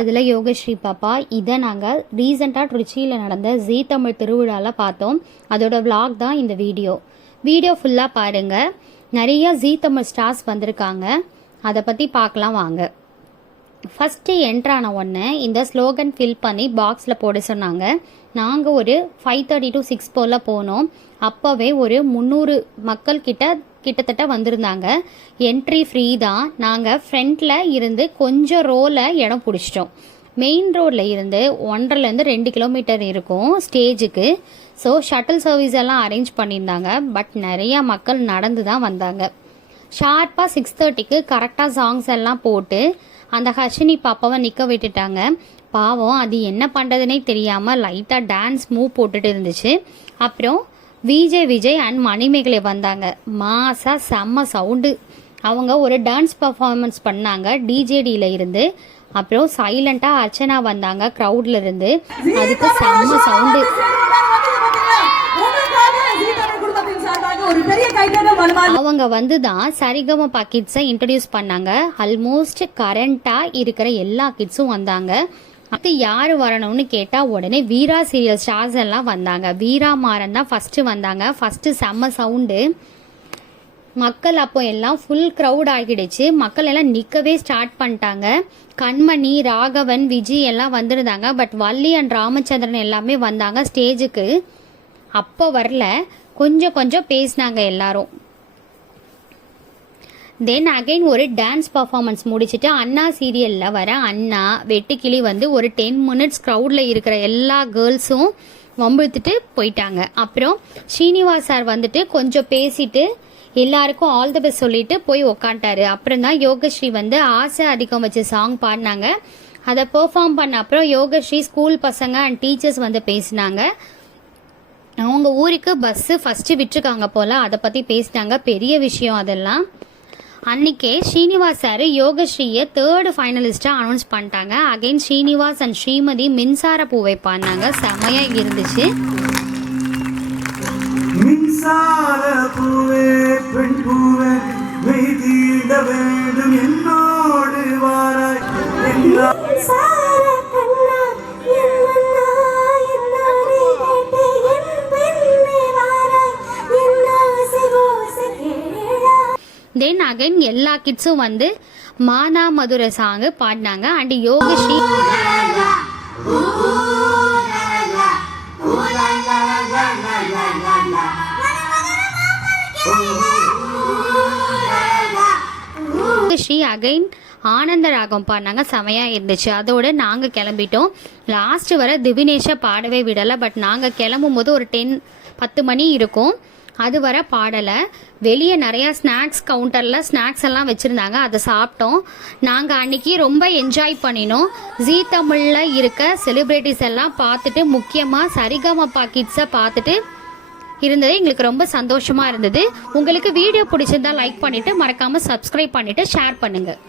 பாடுதல யோகஸ்ரீ பாப்பா. இதை நாங்கள் ரீசெண்டாக திருச்சியில் நடந்த ஜீ தமிழ் திருவிழாவில் பார்த்தோம். அதோட விளாக் தான் இந்த வீடியோ ஃபுல்லாக பாருங்கள். நிறைய ஜீ தமிழ் ஸ்டார்ஸ் வந்திருக்காங்க, அதை பற்றி பார்க்கலாம் வாங்க. ஃபஸ்ட்டு என்ட்ரான உடனே இந்த ஸ்லோகன் ஃபில் பண்ணி பாக்ஸில் போட சொன்னாங்க. நாங்கள் ஒரு 5:30 to 6 போல் போனோம். அப்போவே ஒரு 300 மக்கள் கிட்டத்தட்ட வந்திருந்தாங்க. என்ட்ரி ஃப்ரீ தான். நாங்கள் ஃப்ரண்ட்டில் இருந்து கொஞ்சம் ரோவில் இடம் பிடிச்சிட்டோம். மெயின் ரோடில் இருந்து 1.5 to 2 கிலோமீட்டர் இருக்கும் ஸ்டேஜுக்கு. ஸோ ஷட்டில் சர்வீஸ் எல்லாம் அரேஞ்ச் பண்ணியிருந்தாங்க. பட் நிறையா மக்கள் நடந்து தான் வந்தாங்க. ஷார்ப்பாக 6:30க்கு கரெக்டாக சாங்ஸ் எல்லாம் போட்டு அந்த ஹர்ஷினி பாப்பாவை நிற்க விட்டுட்டாங்க. பாவம் அது என்ன பண்ணுறதுனே தெரியாமல் லைட்டாக டான்ஸ் மூவ் போட்டுட்டு இருந்துச்சு. அப்புறம் விஜய் அண்ட் மணிமேகலை வந்தாங்க. மாசா செம்ம சவுண்டு. அவங்க ஒரு டான்ஸ் பர்ஃபார்மன்ஸ் பண்ணாங்க டிஜேடியில் இருந்து. அப்புறம் சைலண்டாக அர்ச்சனா வந்தாங்க க்ரௌட்ல இருந்து. அதுக்கு செம்ம சவுண்டு. அவங்க வந்து தான் சரிகமபா கிட்ஸை இன்ட்ரடியூஸ் பண்ணாங்க. ஆல்மோஸ்ட் கரண்டாக இருக்கிற எல்லா கிட்ஸும் வந்தாங்க. அது யார் வரணும்னு கேட்டால் உடனே வீரா சீரியல் ஸ்டார்ஸ் எல்லாம் வந்தாங்க. வீரா மாறன் தான் ஃபஸ்ட்டு வந்தாங்க. ஃபஸ்ட்டு செம்ம சவுண்டு. மக்கள் அப்போ எல்லாம் ஃபுல் க்ரௌட் ஆகிடுச்சு. மக்கள் எல்லாம் நிற்கவே ஸ்டார்ட் பண்ணிட்டாங்க. கண்மணி, ராகவன், விஜய் எல்லாம் வந்திருந்தாங்க. பட் வள்ளி அண்ட் ராமச்சந்திரன் எல்லாமே வந்தாங்க ஸ்டேஜுக்கு. அப்போ வரல, கொஞ்சம் பேசினாங்க எல்லாரும். தென் அகைன் ஒரு டான்ஸ் பர்ஃபார்மன்ஸ் முடிச்சுட்டு அண்ணா சீரியலில் வர அண்ணா வெட்டுக்கிளி வந்து ஒரு 10 minutes க்ரௌடில் இருக்கிற எல்லா கேர்ள்ஸும் வம்பிழுத்துட்டு போயிட்டாங்க. அப்புறம் ஸ்ரீனிவாஸ் சார் வந்துட்டு கொஞ்சம் பேசிட்டு எல்லாருக்கும் ஆல் தி பெஸ்ட் சொல்லிட்டு போய் உக்காண்டாரு. அப்புறம் தான் யோகஸ்ரீ வந்து ஆசை அதிகம் வச்சு சாங் பாடினாங்க. அதை பெர்ஃபார்ம் பண்ண அப்புறம் யோகஸ்ரீ ஸ்கூல் பசங்க அண்ட் டீச்சர்ஸ் வந்து பேசினாங்க. அவங்க ஊருக்கு பஸ்ஸு ஃபஸ்ட்டு விட்டுருக்காங்க போல், அதை பற்றி பேசினாங்க. பெரிய விஷயம் அதெல்லாம். அன்னைக்கே ஸ்ரீனிவாஸ் சார் யோகஸ்ரீயை 3rd ஃபைனலிஸ்டாக அனௌன்ஸ் பண்ணிட்டாங்க. அகைன் ஸ்ரீனிவாஸ் அண்ட் ஸ்ரீமதி மின்சார பூவை பாடினாங்க. செமையாக இருந்துச்சு. மின்சார பூவே பெண் பூவே மெய்தீட வேண்டும் என்னோடு வாராய் தென் அகைன் எல்லா கிட்ஸும் வந்து மானா மதுரை சாங்கு பாடினாங்க. அண்ட் யோகஸ்ரீ அகைன் ஆனந்த ராகம் பாடினாங்க. செமையாக இருந்துச்சு. அதோட நாங்கள் கிளம்பிட்டோம். லாஸ்ட் வர திவினேஷை பாடவே விடலை. பட் நாங்கள் கிளம்பும் போது ஒரு 10 மணி இருக்கும். அது வர பாடலை. வெளியே நிறையா ஸ்நாக்ஸ் கவுண்டரில் ஸ்நாக்ஸ் எல்லாம் வச்சுருந்தாங்க. அதை சாப்பிட்டோம். நாங்கள் அன்றைக்கி ரொம்ப என்ஜாய் பண்ணினோம். ஜீ தமிழில் இருக்க செலிப்ரிட்டிஸ் எல்லாம் பார்த்துட்டு, முக்கியமாக சரிகமபா கிட்ஸை பார்த்துட்டு இருந்தது எங்களுக்கு ரொம்ப சந்தோஷமாக இருந்தது. உங்களுக்கு வீடியோ பிடிச்சிருந்தா லைக் பண்ணிவிட்டு மறக்காமல் சப்ஸ்கிரைப் பண்ணிவிட்டு ஷேர் பண்ணுங்கள்.